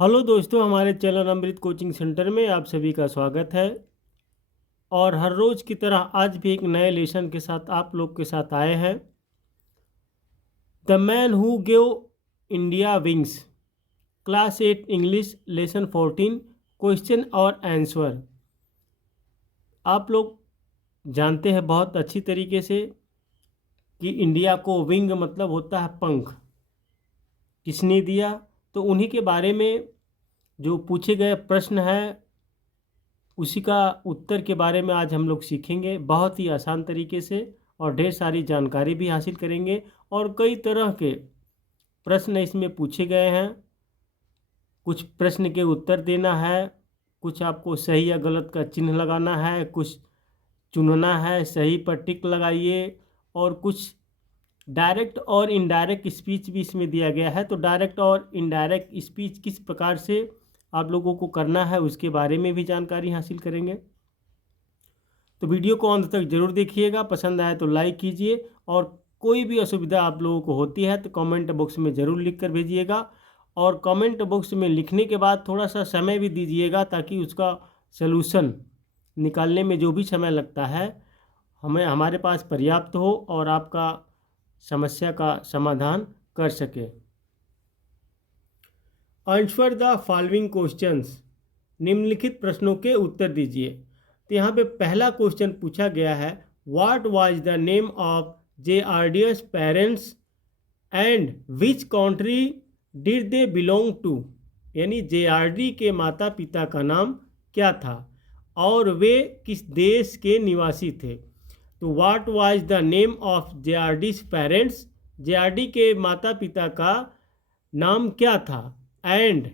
Hello दोस्तों, हमारे channel अमृत coaching centre में आप सभी का स्वागत है। और हर रोज़ की तरह आज भी एक नए लेसन के साथ आप लोग के साथ आए हैं। The man who give India wings, class 8 English, lesson 14, question और आंसर। आप लोग जानते हैं बहुत अच्छी तरीके से कि इंडिया को विंग मतलब होता है पंख। किसने दिया? तो उन्हीं के बारे में जो पूछे गए प्रश्न है उसी का उत्तर के बारे में आज हम लोग सीखेंगे, बहुत ही आसान तरीके से, और ढेर सारी जानकारी भी हासिल करेंगे। और कई तरह के प्रश्न इसमें पूछे गए हैं। कुछ प्रश्न के उत्तर देना है, कुछ आपको सही या गलत का चिन्ह लगाना है, कुछ चुनना है, सही पर टिक लगाइए। और कुछ डायरेक्ट और इनडायरेक्ट स्पीच भी इसमें दिया गया है। तो डायरेक्ट और इनडायरेक्ट स्पीच किस प्रकार से आप लोगों को करना है उसके बारे में भी जानकारी हासिल करेंगे। तो वीडियो को अंत तक जरूर देखिएगा, पसंद आए तो लाइक कीजिए, और कोई भी असुविधा आप लोगों को होती है तो कमेंट बॉक्स में ज़रूर लिख कर भेजिएगा। और कमेंट बॉक्स में लिखने के बाद थोड़ा सा समय भी दीजिएगा ताकि उसका सलूशन निकालने में जो भी समय लगता है हमारे पास पर्याप्त हो और आपका समस्या का समाधान कर सके। आंसर द फॉलोइंग क्वेश्चंस, निम्नलिखित प्रश्नों के उत्तर दीजिए। तो यहाँ पे पहला क्वेश्चन पूछा गया है, what was the name of JRD's parents and which country did they belong to. यानी JRD के माता पिता का नाम क्या था और वे किस देश के निवासी थे। तो what was the name of JRD's parents, JRD के माता पिता का नाम क्या था, and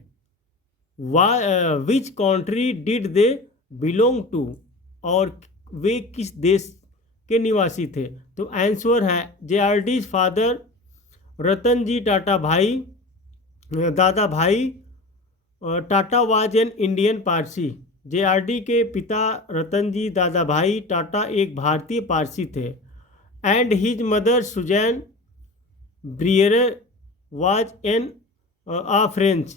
which country did they belong to, और वे किस देश के निवासी थे। तो आंसर है JRD's फादर रतन जी टाटा भाई, दादा भाई Tata was an Indian Parsi. JRD के पिता रतन जी दादा भाई टाटा एक भारतीय पारसी थे। And his mother Suzanne Briere was an French,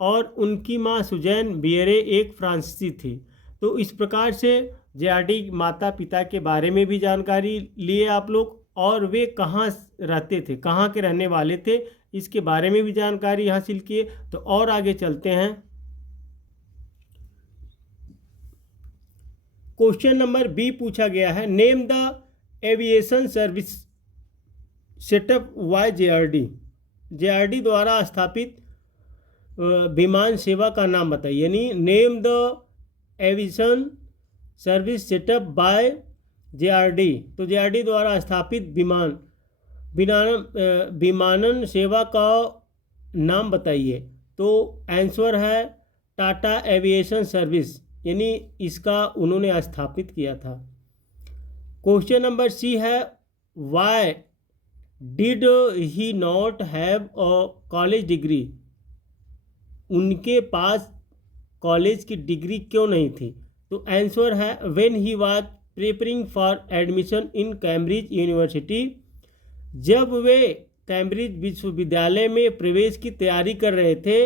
और उनकी माँ सुजैन बियरे एक फ्रांसीसी थी। तो इस प्रकार से JRD माता पिता के बारे में भी जानकारी लिए आप लोग, और वे कहाँ रहते थे, कहाँ के रहने वाले थे, इसके बारे में भी जानकारी हासिल किए। तो और आगे चलते हैं। क्वेश्चन नंबर बी पूछा गया है, name the aviation service set up by JRD द्वारा स्थापित विमान सेवा का नाम बताइए। यानी name the aviation service set up by JRD, तो JRD द्वारा स्थापित विमानन सेवा का नाम बताइए। तो आंसर है टाटा एविएशन सर्विस, यानी इसका उन्होंने स्थापित किया था। क्वेश्चन नंबर सी है, why did he not have a college degree, उनके पास कॉलेज की डिग्री क्यों नहीं थी। तो आंसर है when he was preparing for admission in Cambridge university, जब वे कैम्ब्रिज विश्वविद्यालय में प्रवेश की तैयारी कर रहे थे।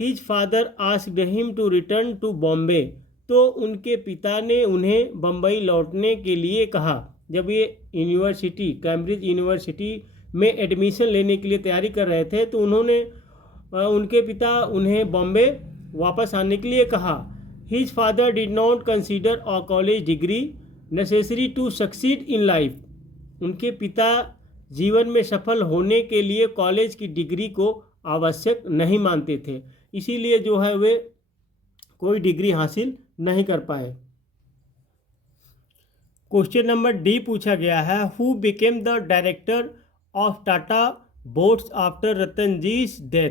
His father asked him to return to Bombay, तो उनके पिता ने उन्हें बम्बई लौटने के लिए कहा। जब ये यूनिवर्सिटी कैम्ब्रिज यूनिवर्सिटी में एडमिशन लेने के लिए तैयारी कर रहे थे तो उनके पिता उन्हें बॉम्बे वापस आने के लिए कहा। His father did not consider a college degree necessary to succeed in life, उनके पिता जीवन में सफल होने के लिए कॉलेज की डिग्री को आवश्यक नहीं मानते थे, इसीलिए जो है वे कोई डिग्री हासिल नहीं कर पाए। क्वेश्चन नंबर डी पूछा गया है, who became the director of Tata boards after Ratan ji's death,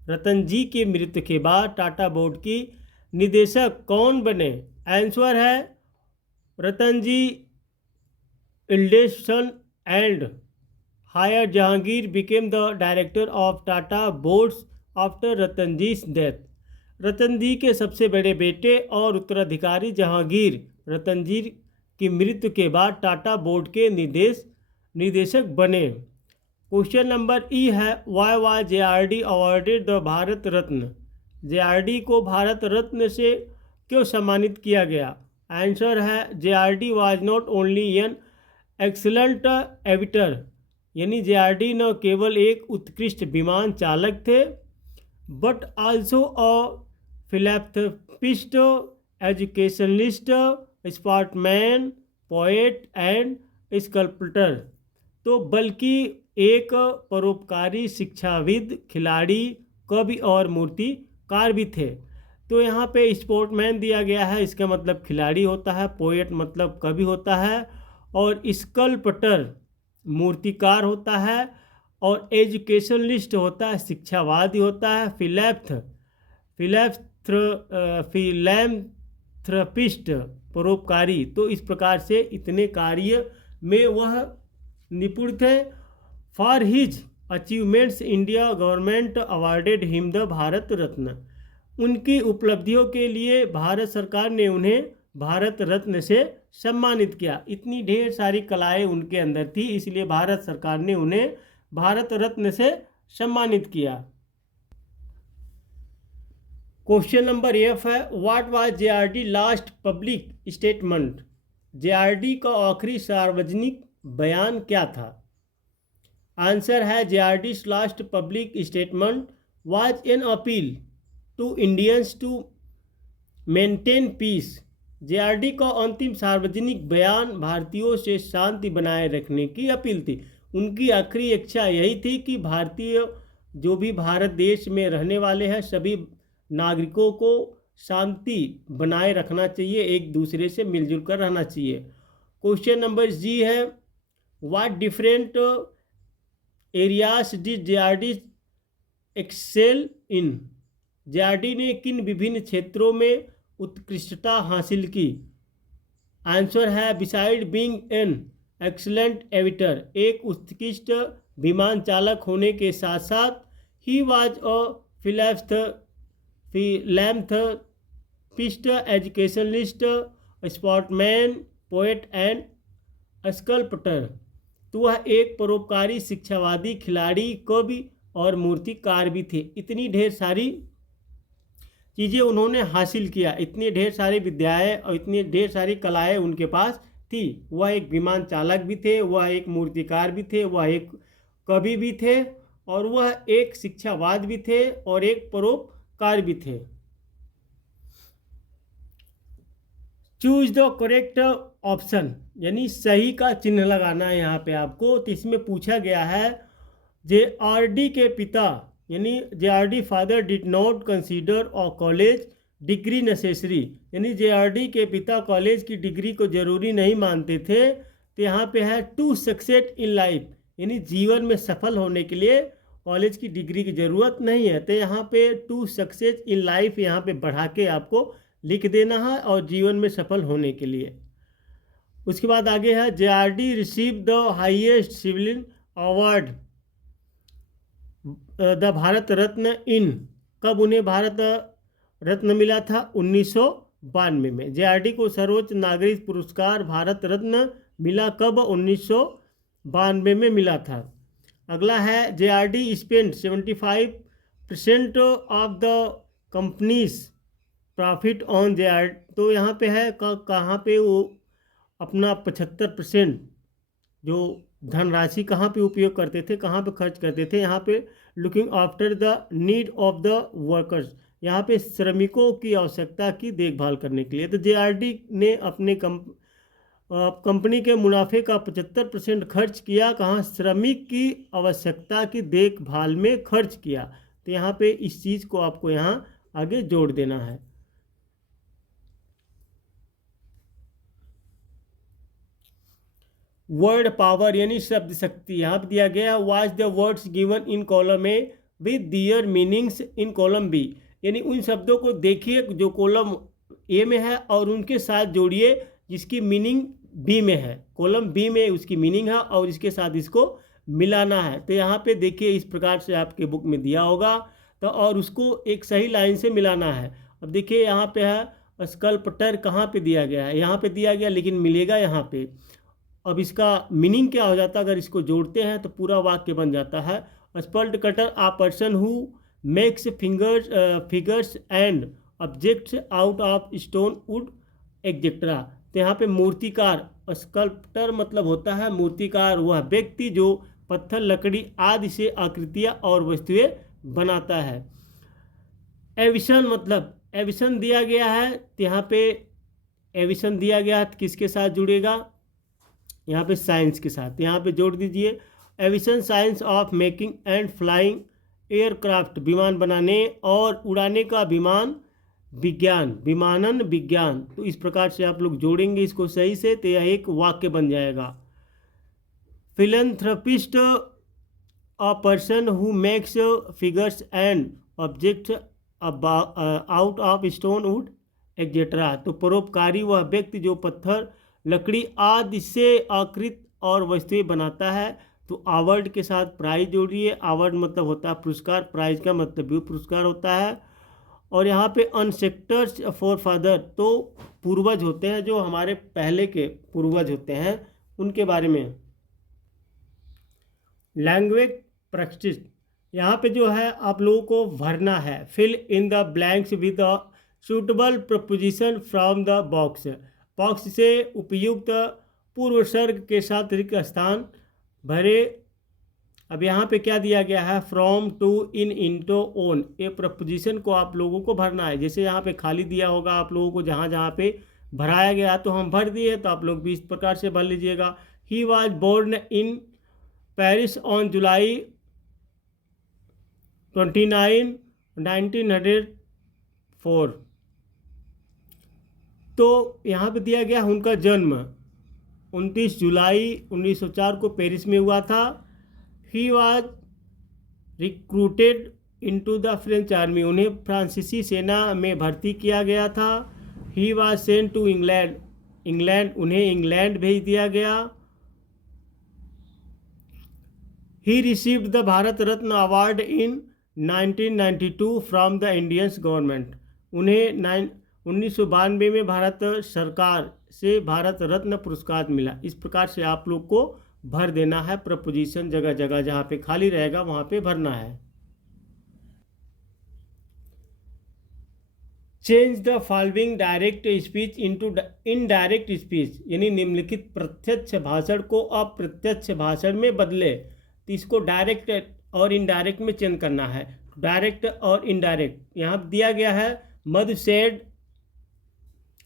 Ratan ji की मृत्यु के बाद टाटा बोर्ड की निदेशक कौन बने। आंसर है Ratan ji eldest son and heir Jehangir became the director of Tata boards after Ratan ji's death, Ratan ji के सबसे बड़े बेटे और उत्तराधिकारी जहांगीर रतन जी की मृत्यु के बाद टाटा बोर्ड के निदेशक बने। क्वेश्चन नंबर ई है, why was JRD awarded the Bharat Ratna, JRD को भारत रत्न से क्यों सम्मानित किया गया? आंसर है JRD was not only an excellent aviator, यानी जेआरडी न केवल एक उत्कृष्ट विमान चालक थे but also a philanthropist, educationalist, sportsman, poet and sculptor. तो बल्कि एक परोपकारी, शिक्षाविद, खिलाड़ी, कवि और मूर्तिकार भी थे। तो यहाँ पे स्पोर्ट्समैन दिया गया है, इसका मतलब खिलाड़ी होता है, पोएट मतलब कवि होता है, और स्कल्पटर मूर्तिकार होता है, और एजुकेशनलिस्ट होता है, शिक्षावादी होता है, फिलैंथ्रोपिस्ट परोपकारी। तो इस प्रकार से इतने कार्य में वह निपुण थे। For his achievements India government awarded him the Bharat Ratna. उनकी उपलब्धियों के लिए भारत सरकार ने उन्हें भारत रत्न से सम्मानित किया। इतनी ढेर सारी कलाएं उनके अंदर थी, इसलिए भारत सरकार ने उन्हें भारत रत्न से सम्मानित किया। क्वेश्चन नंबर एफ है, what was JRD last public statement? JRD का आखिरी सार्वजनिक बयान क्या था? आंसर है JRD last public statement was an appeal to Indians to maintain peace. JRD का अंतिम सार्वजनिक बयान भारतीयों से शांति बनाए रखने की अपील थी। उनकी आखिरी इच्छा यही थी कि भारतीय जो भी भारत देश में रहने वाले हैं सभी नागरिकों को शांति बनाए रखना चाहिए, एक दूसरे से मिलजुल कर रहना चाहिए। क्वेश्चन नंबर जी है, what different areas did JRD excel in? JRD ने किन विभिन्न क्षेत्रों में उत्कृष्टता हासिल की? आंसर है बिसाइड बीइंग एन एक्सलेंट एविटर, एक उत्कृष्ट विमान चालक होने के साथ साथ he was a philanthropist, educationalist, sportsman, poet and sculptor. तो वह एक परोपकारी, शिक्षावादी, खिलाड़ी, कवि और मूर्तिकार भी थे। इतनी ढेर सारी चीज़ें उन्होंने हासिल किया, इतनी ढेर सारी विद्याएं और इतनी ढेर सारी कलाएं उनके पास थी। वह एक विमान चालक भी थे, वह एक मूर्तिकार भी थे, वह एक कवि भी थे, और वह एक शिक्षावाद भी थे और एक परोपकार भी थे। चूज द करेक्ट ऑप्शन, यानी सही का चिन्ह लगाना है यहाँ पे आपको। तो इसमें पूछा गया है जेआरडी के पिता यानी JRD father did not consider a college degree necessary, यानी जेआरडी के पिता कॉलेज की डिग्री को जरूरी नहीं मानते थे। तो यहाँ पे है टू सक्सेस इन लाइफ, यानी जीवन में सफल होने के लिए कॉलेज की डिग्री की ज़रूरत नहीं है। तो यहाँ पे टू सक्सेस इन लाइफ यहाँ पे बढ़ा के आपको लिख देना है, और जीवन में सफल होने के लिए। उसके बाद आगे है JRD receive the highest civilian award the Bharat Ratna in, कब उन्हें भारत रत्न मिला था? 1992 में। जेआरडी को सर्वोच्च नागरिक पुरस्कार भारत रत्न मिला कब? 1992 में मिला था। अगला है JRD spend 75% of the companies profit on जेआर। तो यहाँ पे है कहाँ पे वो अपना 75% जो धनराशि कहाँ पे उपयोग करते थे, कहाँ पे खर्च करते थे? यहाँ पे looking after the need of the workers, यहाँ पे श्रमिकों की आवश्यकता की देखभाल करने के लिए। तो जेआरडी ने अपने कंपनी के मुनाफे का 75% खर्च किया कहाँ? श्रमिक की आवश्यकता की देखभाल में खर्च किया। तो यहाँ पे इस चीज़ को आपको यहाँ आगे जोड़ देना है। वर्ड पावर यानी शब्द शक्ति यहाँ पे दिया गया। Was the words given in column A with their meanings in column B, यानी उन शब्दों को देखिए जो कॉलम ए में है और उनके साथ जोड़िए जिसकी मीनिंग बी में है। कॉलम बी में उसकी मीनिंग है और इसके साथ इसको मिलाना है। तो यहाँ पे देखिए इस प्रकार से आपके बुक में दिया होगा, तो और उसको एक सही लाइन से मिलाना है। अब देखिए यहाँ पे है स्कल्पटर, कहाँ पे दिया गया है? यहाँ पे दिया गया, लेकिन मिलेगा यहाँ पे। अब इसका मीनिंग क्या हो जाता है? अगर इसको जोड़ते हैं तो पूरा वाक्य बन जाता है। Sculptor a person who makes figures and objects out of stone wood etcetera. तो यहाँ पे मूर्तिकार, स्कल्प्टर मतलब होता है मूर्तिकार, वह व्यक्ति जो पत्थर, लकड़ी आदि से आकृतियाँ और वस्तुएं बनाता है। एविशन मतलब एविशन दिया गया है, तो यहाँ पे एविशन दिया गया है तो किसके साथ जुड़ेगा, यहाँ पे साइंस के साथ, यहाँ पे जोड़ दीजिए। Evasion science of making and flying aircraft, विमान बनाने और उड़ाने का विमान विज्ञान, विमानन विज्ञान। तो इस प्रकार से आप लोग जोड़ेंगे इसको सही से तो यह एक वाक्य बन जाएगा। Philanthropist a person who makes figures and objects out of stone wood etcetera. तो परोपकारी वह व्यक्ति जो पत्थर, लकड़ी आदि से आकृत और वस्तुएं बनाता है। तो अवार्ड के साथ प्राइज जोड़िए। अवार्ड मतलब होता है पुरस्कार, प्राइज का मतलब भी पुरस्कार होता है। और यहाँ पे अनसेक्टर्स फॉर फादर, तो पूर्वज होते हैं जो हमारे पहले के पूर्वज होते हैं उनके बारे में। लैंग्वेज प्रैक्टिस, यहाँ पे जो है आप लोगों को भरना है, fill in the blanks with a suitable preposition from the box. Box से उपयुक्त पूर्वसर्ग के साथ रिक्त स्थान भरे। अब यहाँ पे क्या दिया गया है, from, to, in, into, on, ये प्रपोजिशन को आप लोगों को भरना है। जैसे यहाँ पे खाली दिया होगा आप लोगों को, जहाँ जहाँ पे भराया गया तो हम भर दिए, तो आप लोग भी इस प्रकार से भर लीजिएगा। He was born in Paris on July 29, 1904। तो यहाँ पे दिया गया उनका जन्म 29 जुलाई 1904 को पेरिस में हुआ था। He was recruited into the French army, उन्हें फ्रांसीसी सेना में भर्ती किया गया था। He was sent to England, England, उन्हें इंग्लैंड भेज दिया गया। He received the Bharat Ratna award in 1992 from the Indian government, उन्हें 1992 में भारत सरकार से भारत रत्न पुरस्कार मिला। इस प्रकार से आप लोग को भर देना है प्रपोजिशन, जगह जगह जहाँ पे खाली रहेगा वहाँ पे भरना है। Change the following direct speech into indirect speech, यानी निम्नलिखित प्रत्यक्ष भाषण को अप्रत्यक्ष भाषण में बदले। तो इसको डायरेक्ट और इनडायरेक्ट में चेंज करना है। डायरेक्ट और इनडायरेक्ट यहाँ दिया गया है। Madhu said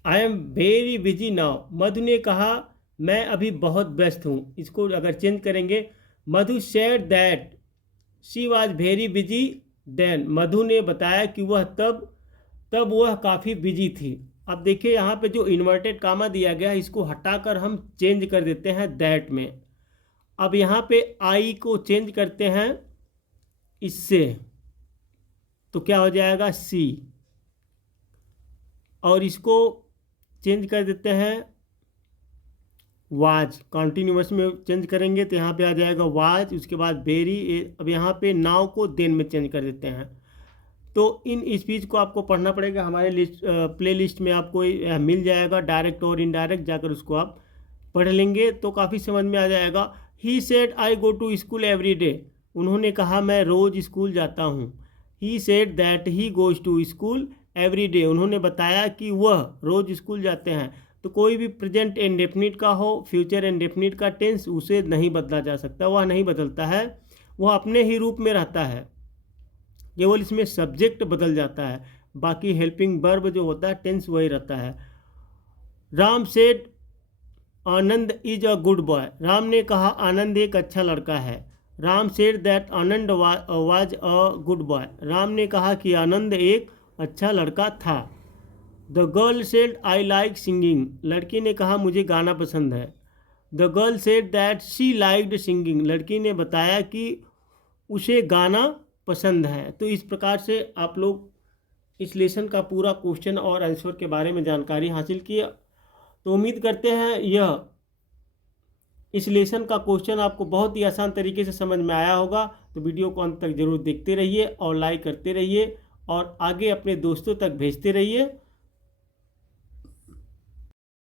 I am very busy now, Madhu ने कहा मैं अभी बहुत व्यस्त हूँ। इसको अगर चेंज करेंगे, Madhu said that she was very busy then, Madhu ने बताया कि वह तब वह काफ़ी बिजी थी। अब देखिए यहाँ पे जो इन्वर्टेड कामा दिया गया है इसको हटाकर हम चेंज कर देते हैं दैट में। अब यहाँ पे आई को चेंज करते हैं इससे, तो क्या हो जाएगा सी, और इसको चेंज कर देते हैं वाज, कॉन्टिन्यूअस में चेंज करेंगे तो यहाँ पे आ जाएगा वाज, उसके बाद वेरी। अब यहाँ पे नाउ को देन में चेंज कर देते हैं। तो इन स्पीच को आपको पढ़ना पड़ेगा, हमारे प्ले लिस्ट में आपको मिल जाएगा, डायरेक्ट और इनडायरेक्ट, जाकर उसको आप पढ़ लेंगे तो काफ़ी समझ में आ जाएगा। He said I go to school every day, उन्होंने कहा मैं रोज़ स्कूल जाता हूँ। He said that he goes to school every day, उन्होंने बताया कि वह रोज़ स्कूल जाते हैं। तो कोई भी प्रेजेंट इंडेफिनिट का हो, फ्यूचर इंडेफिनिट का टेंस, उसे नहीं बदला जा सकता, वह नहीं बदलता है, वह अपने ही रूप में रहता है, केवल इसमें सब्जेक्ट बदल जाता है, बाकी हेल्पिंग वर्ब जो होता है टेंस वही रहता है। Ram said Anand is a good boy, Ram ने कहा आनंद एक अच्छा लड़का है। Ram said that Anand was a good boy, Ram ने कहा कि आनंद एक अच्छा लड़का था। The girl said I like singing, लड़की ने कहा मुझे गाना पसंद है। The girl said that she liked singing, लड़की ने बताया कि उसे गाना पसंद है। तो इस प्रकार से आप लोग इस लेसन का पूरा क्वेश्चन और आंसर के बारे में जानकारी हासिल की। तो उम्मीद करते हैं यह इस लेसन का क्वेश्चन आपको बहुत ही आसान तरीके से समझ में आया होगा। तो वीडियो को अंत तक जरूर देखते रहिए और लाइक करते रहिए और आगे अपने दोस्तों तक भेजते रहिए।